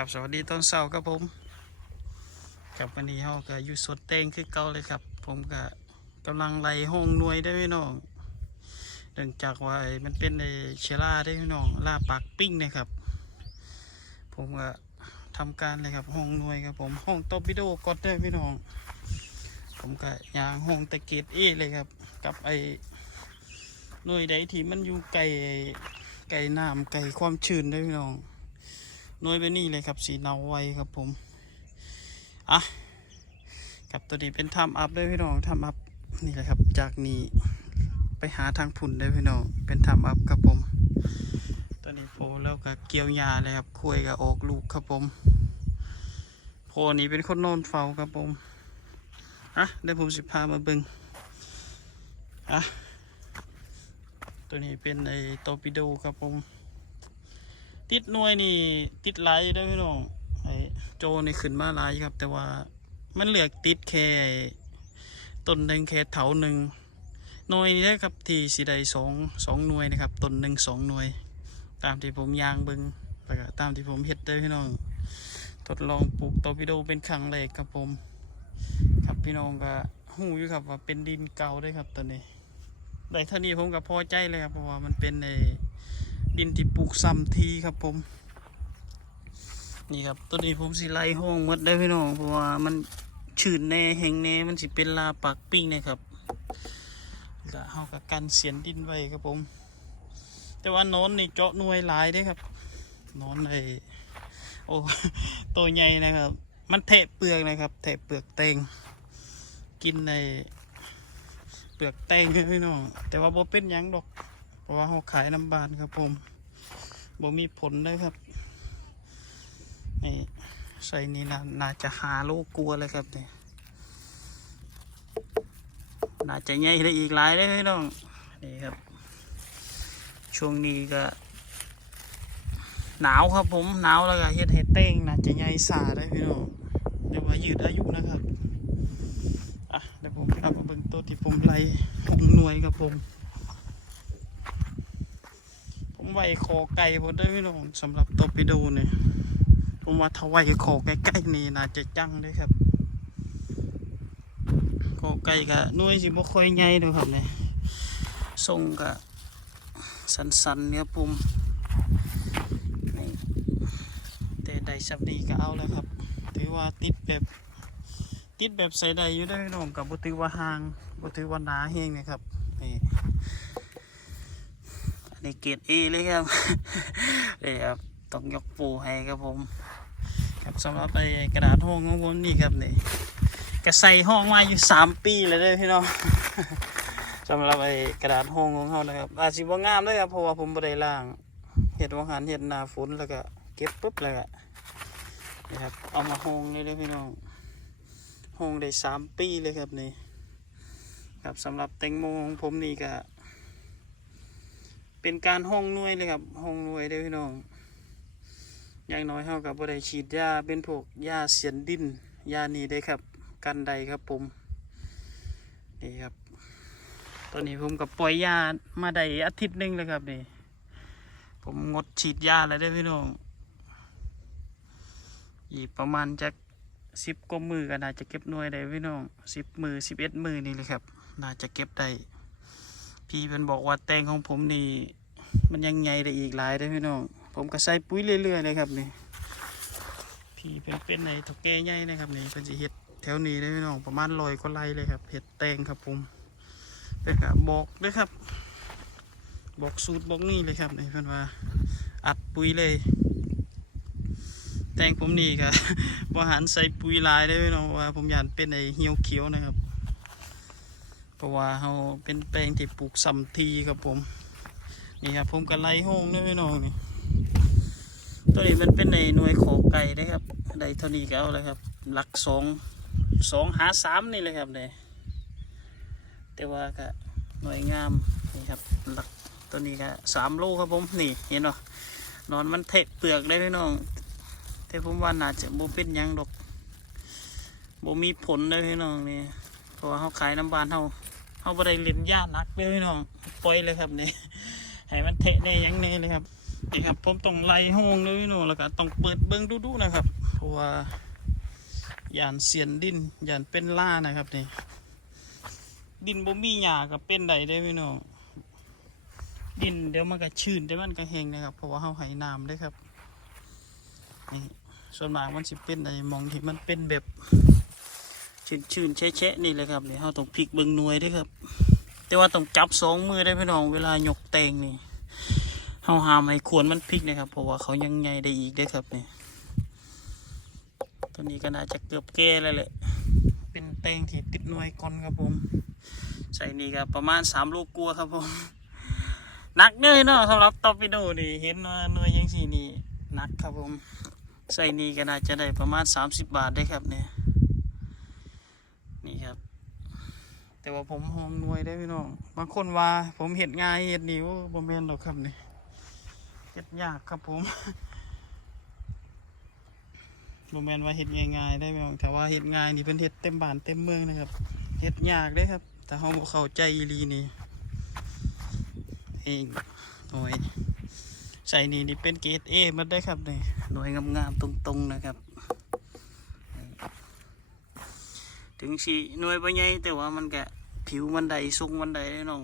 กับสวัสดีตอนเช้าครับผมกับวันนี้เฮาก็อยู่สวนเตงคือเก่าเลยครับ ผมก็กำลังไล่ห้องหน่วยได้อพี่น้องเนื่องจากว่ามันเป็นไอ้เชื้อราได้อพี่น้องล่าปากปิ้งนะครับ ผมก็ทำการเลยครับห้องหน่วยครับผมห้องตอปิโดกดได้อพี่น้อง ผมก็ยางห้องตะเกียบเอเลยครับ กับไอ้หน่วยใดที่มันอยู่ไกลไกลน้ำไกลความชื้นได้อพี่น้อง หน่วยไปนี่เลยครับสีเนาไวครับผมอะกับตัวนี้เป็นทำอัพด้วยพี่น้องทำอัพนี่แหละครับจากนี้ไปหาทางผุ่นได้พี่น้องเป็นทำอัพครับผม ตัวนี้โพแล้วก็เกี่ยวยาเลยครับคุยกับออกลูกครับผมโพนี้เป็นคนโนอนเฝ้าครับผมอะเดี๋ยวผมสิพามาเบิงอะตัวนี้เป็นไอโตปิโดครับผม ติดหน่วยนี่ ติดไลายได้อพี่น้องไอ้โจนี่ขึ้นมาไลายครับ แต่ว่ามันเหลือกติดแค่ต้นหนึ่งแค่เถาหนึ่งหน่วยนี้นะครับที่สีใดสองสองหน่วยนะครับต้นหนึ่งสองหน่วย ตามที่ผมยางบิงแล้วก็ตามที่ผมเฮ็ดเด้อพี่น้องทดลองปลูกตอร์ปิโดเป็นครั้งแรกครับผม ครับพี่น้องก็หูอยู่ครับว่าเป็นดินเก่าด้วยครับตอนนี้ได้เท่านี้ผมก็พอใจเลยครับเพราะว่ามันเป็นใน ดินที่ปลูกซ้ำทีครับผม นี่ครับตัวนี้ผมสิไล่ห้องมดได้พี่น้องเพราะว่ามันชื้นแน่แห้งแน่มันสิเป็นลาปักปิ้งนะครับก็เฮากับกันเสียนดินไว้ครับผม แต่ว่านอนนี่เจาะหน่วยหลายเด้ครับนอนไอโอ้ตัวใหญ่นะครับ มันเทะเปลือกนะครับเทะเปลือกแตงกินในเปลือกแตงพี่น้องแต่ว่าบ่เป็นยังดอก ราะว่าเขาขายน้ำบานครับผมบ่มีผลเลยครับนี่ใส่นี่นะน่าจะหาโลกลัวเลยครับเนี่ยน่าจะใหญ่ได้อีกหลายเลยพี่น้องนี่ครับ ช่วงนี้ก็ หนาวครับผมหนาวแล้วก็เฮ็ดให้เต้งน่าจะใหญ่สาได้พี่น้องเดี๋ยวว่ายืดอายุนะครับอะเดี๋ยวผมเอามาเบิ่งตัวที่ผมไล่หงหน่วยครับผม ไวคอไก่พอได้พี่น้องสำหรับตอร์ปิโดเนี่ยผมว่าถ้าไวคอใกล้ๆนี่น่าจะจังเลยครับคอไก่ก็หน่วยสิบ่ค่อยใหญ่เด้อครับเนี่ยทรงก็สันๆเนี่ยปุ่มนี่แต่ได้สับนี้ก็เอาแล้วครับ ถือว่าติดแบบติดแบบใส่ได้อยู่ได้อพี่น้องกับบ่ถือว่าห่างบ่ถือว่าหนาแห้งนะครับ นี่เกรดเอเลยครับเลยครับต้องยกปูให้ครับผม ครับสำหรับไอ้กระดาษห้องของผมนี่ครับนี่ก็ใส่ห้องมาอยู่สามปีเลยเด้อพี่น้องสำหรับไอ้กระดาษห้องของเขานะครับอาจสิบ่งามเลยครับเพราะว่าผมบ่ได้ล้างเห็ดวังหันเห็ดนาฝนแล้วก็เก็บปุ๊บเลยอะนี่ครับเอามาห้องเลยเด้อพี่น้องห้องได้สามปีเลยครับนี่ครับสำหรับแตงโมของผมนี่ก็ เป็นการห้องน่วยเลยครับห้องน่วยเด้อพี่น้อง อย่างน้อยเท่ากับบได้ฉีดยาเป็นพวกยาเสียนดินยานี้ได้ครับ กันใดครับผมนี่ครับ ตอนนี้ผมกับปล่อยยามาได้อาทิตย์หนึงแล้วครับนี่ผมงดฉีดยาแล้วเด้อพี่น้องอีกประมาณจะสิบกว่ามือก็น่าจะเก็บหน่วยได้พี่น้องสิบมือสิบเอ็ดมือนี่เลยครับ น่าจะเก็บได้ พี่เป็นบอกว่าแตงของผมนี่ มันยังไงได้อีกหลายได้พี่น้อง ผมก็ใส่ปุ๋ยเรื่อยๆเลยครับนี่ พี่เป็นเป็นในถกแก่ใหญ่นะครับนี่เป็นสิเห็ดแถวนี้ได้พี่น้องประมาณลอยก็ไล่เลยครับเห็ดแตงครับผมเป็นกบอกเลยครับ บอกสูตรบอกนี่เลยครับนี่เพื่อนว่าอัดปุ๋ยเลย แตงผมนี่ครับบริหารใส่ปุ๋ยหลายได้พี่น้องว่าผมอยากเป็นไอเหี่ยวเขียวนะครับ เพราะว่าเขาเป็นแปลงที่ปลูกสัมทีครับผม นี่ครับผมก็ไล่ห้องด้วยพี่น้องนี่ ตัวนี้มันเป็นในหน่วยขอไก่นะครับได้เท่านี้ก็เอาเลยครับ หลักสองสองหาสามนี่เลยครับเนี่ยแต่ว่าก็หน่วยงามนี่ครับหลักตัวนี้ก็สามโลครับผมนี่เห็นเนาะนอนมันเทะเปลือกได้พี่น้อง แต่ผมว่าน่าจะบ่เป็นยังดอกบ่มีผลเลยพี่น้องนี่เพราะว่าเขาขายน้ำบานเขา เขาบริเล่นยาหนักเลยพี่น้องปล่อยเลยครับเนี่ยให้มันเทะแน่ยังแน่เลยครับนี่ครับผมต้องไล่ห้องเลยพี่น้องแล้วก็ต้องเปิดเบิ้งดูๆนะครับ เพราะว่ายานเสียนดินยานเป็นล่านะครับนี่ดินบ่มีหญ้ากับเป็นใดได้อพี่น้องดินเดี๋ยวมันก็ชื้นเดี๋ยวมันก็แห้งนะครับ เพราะว่าเฮาให้น้ำเด้ครับนี่ส่วนมากมันสิเป็นไอ้หมองที่มันเป็นแบบ ชื้นๆแฉะนี่เลยครับเนี่เฮาต้องพลิกเบิ่งนวยด้อครับ แต่ว่าต้องจับสองมือได้พี่น้องเวลายกแตงนี่เฮาหามให้ควรมันพลิกนะครับ เพราะว่าเขายังไงได้อีกได้ครับเนี่ยตัวนี้ก็น่าจะเกือบแก่แล้วแหละเป็นแตงที่ติดนวยก่อนครับผม ใส่นี่ก็ประมาณสามโลกลัวครับผมนักเลยเนาะสำหรับตอปิโดนี่เห็นว่าหน่วยยังสี่นี่นักครับผม ใส่นี่ก็น่าจะได้ประมาณ 30 บาทได้ครับเนี่ย นี่ครับ แต่ว่าผมหอมนวยได้พี่น้อง บางคนว่าผมเห็ดง่ายเห็ดนิ้วผมเมนหรอกครับนี่เฮ็ดยากครับผมบ่แม่นว่าเฮ็ดง่ายๆได้ไหมองแต่ว่าเฮ็ดง่ายนี่เป็นเฮ็ดเต็มบ้านเต็มเมืองนะครับเฮ็ดยากเด้ครับ แต่เฮาบ่เข้าใจอีลีนี่เองโอ้ยใส่นี่นี่เป็นเกรด A หมันได้ครับนี่หน่วยงามๆตรงๆนะครับ ถึงสิหน่วยบ่ใหญ่แต่ว่ามันก็ผิวมันใดทรงมันใดน้อง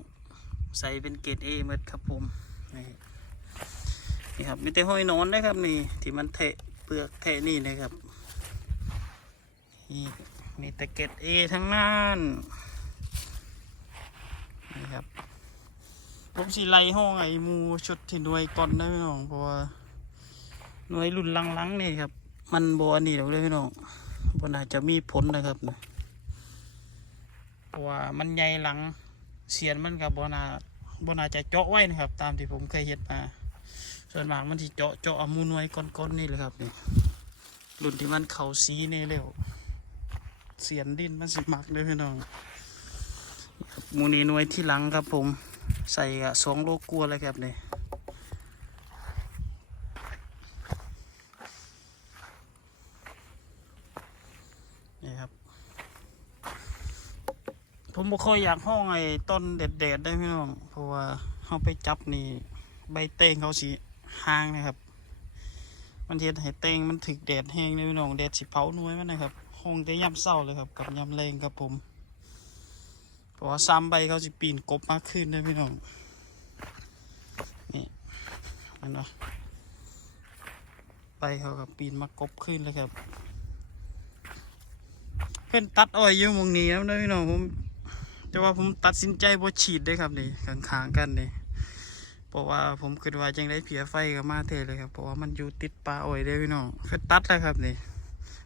ใส่เป็นเกรด A หมดครับผมนี่นี่ครับมีแต่ห้อยนอนนะครับนี่ที่มันเทะเปลือกเทะนี่นะครับนี่มีแต่เกล็ดเอทั้งนั้นนี่ครับผมสีไล่ห้องไอ้มูชุดที่หน่วยก่อนนะพี่น้องเพราะว่าหน่วยรุ่นหลังๆนี่ครับ มันบอันนี้หรอกเลยพี่น้องบน่าจะมีผลนะครับนะ ราะว่ามันใหญ่หลังเสียนมันกับบนาบนาจะเจาะไว้นะครับ ตามที่ผมเคยเห็นมาส่วนมากมันที่เจาะเจาะอมูนวยก้อนๆนี่เลยครับนี่รุ่นที่มันเข่าซีนี่เร็วเสียนดินมันสิมักเลยพี่น้องมูนีนวยที่หลังครับผมใส่สองโลกลัวเลยครับนี่นี่ ผมบ่ค่อยอยากห้องไอ้ต้นเด็ดๆได้พี่น้อง เพราะว่าเขาไปจับนี่ใบเตงเขาสีห่างนะครับ มันเทียนให้เตงมันถึกแดดแห้งเลยพี่น้องแดดสิเผาหน่วยมันนะครับห้องแต่ยามเศร้าเลยครับ กับยามแรงครับผม เพราะว่าซ้ำใบเขาสิปีนกบมากขึ้นเลยพี่น้อง นี่มันเนาะใบเขากับปีนมากบขึ้นเลยครับเพื่อนตัดอ้อยอยู่มองนี้แล้วนะพี่น้องผม แต่ว่าผมตัดสินใจบ่ฉีดได้ครับนี่ข้างๆกันนี่เพราะว่าผมคิดว่าจังได้เพียไฟกับมาเทเลยครับเพราะว่ามันอยู่ติดปลาอ้อยได้พี่น้องเฟดตัดแล้วครับนี่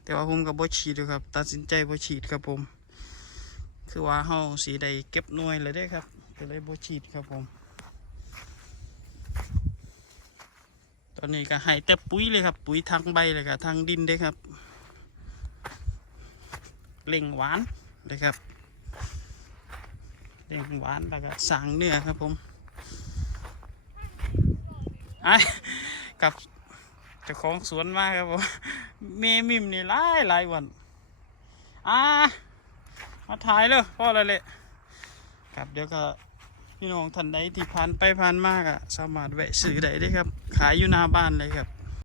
แต่ว่าผมกับบ่ฉีดเลยครับ ตัดสินใจบ่ฉีดครับผม คือว่าเฮาสีใดเก็บหน่วยเลยได้ครับก็เลยบ่ฉีดครับผม ตอนนี้ก็ให้แต่ปุ๋ยเลยครับ ปุ๋ยทางใบเลยครับทางดินเด้ครับเล่งหวานเลยครับ เล่งหวานแล้วก็สางเนื้อครับผมไอ้กับเจ้าของสวนมากครับผมเมมิมนี่หลายหลายวันอ่ามาถ่ายเลยพ่ออะไรเลยครับเดี๋ยวก็พี่น้องท่านใดที่ผ่านไปผ่านมากอะสามารถแวะซื้อได้เด้ครับ ขายอยู่หน้าบ้านเลยครับ